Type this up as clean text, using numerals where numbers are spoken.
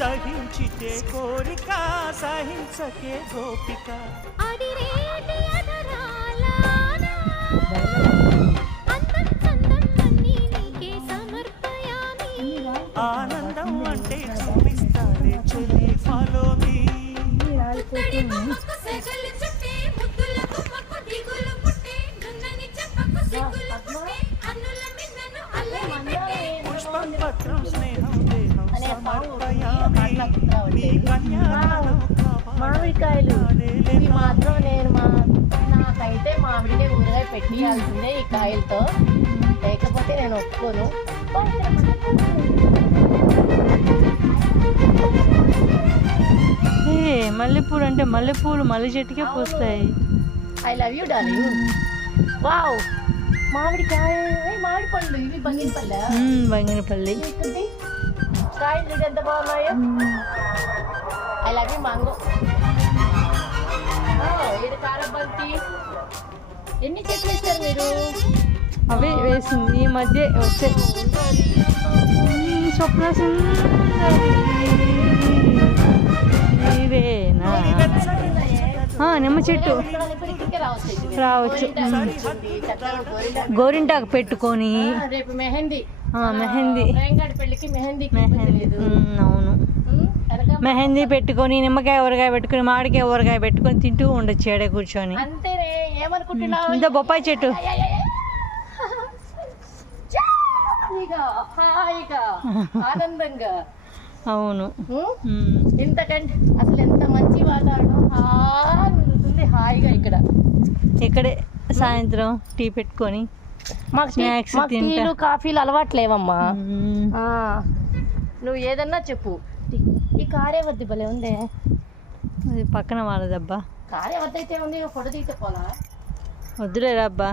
దహించితే కోరిక సహించకే గోపిక ఆనందం అంటే చూపిస్తానే చెల్లి ఫాలో మీ పుష్పం పత్రం స్నేహం దేహం సమర్పయామి నీ కన్యాదానం మామిడికాయలు ఇవి మాత్రం నేను నాకైతే మామిడికాయ ఊరగాయ పెట్టియాల్సిందే ఈ కాయలతో, లేకపోతే నేను ఒప్పుకోను. మల్లెపూలు అంటే మల్లెపూలు మల్లె చెట్టుకే పూస్తాయి. I love you darling. Wow, మామిడికాయ, మామిడి పళ్ళు ఇవి బంగినపల్లి. బంగినపల్లి కాయలు ఇది ఎంత బాగున్నాయో. I love you mango. ఇది కారబంతి. ఎన్ని చెట్లు ఇస్తారు మీరు? అవి వేసింది ఈ మధ్య వచ్చే స్వప్న సుందరి ఇదేనా నిమ్మ చెట్టు రావచ్చు. గోరింటాకు పెట్టుకొని రేపు మెహందీ అవును, మెహందీ పెట్టుకొని నిమ్మకాయ ఊరగాయ పెట్టుకొని మామిడికాయ ఊరగాయ పెట్టుకొని తింటూ ఉండొచ్చు ఏడే కూర్చొని. ఇంత బొప్పాయి చెట్టు ఆనందంగా. అవును, ఇంతకంటే అసలు ఎంత మంచి వాతావరణం, హాయిగా ఇక్కడే సాయంత్రం టీ పెట్టుకొని మాకు స్నాక్స్ టీలు కాఫీలు అలవాట్లేవమ్మా. నువ్వు ఏదన్నా చెప్పు. ఈ కారే వద్దు భలే ఉందే. పక్కన వాళ్ళదబ్బా. కారే వద్ద అయితే ఉంది, ఫోటో తీస్తే పోలా. వద్దులేరా అబ్బా.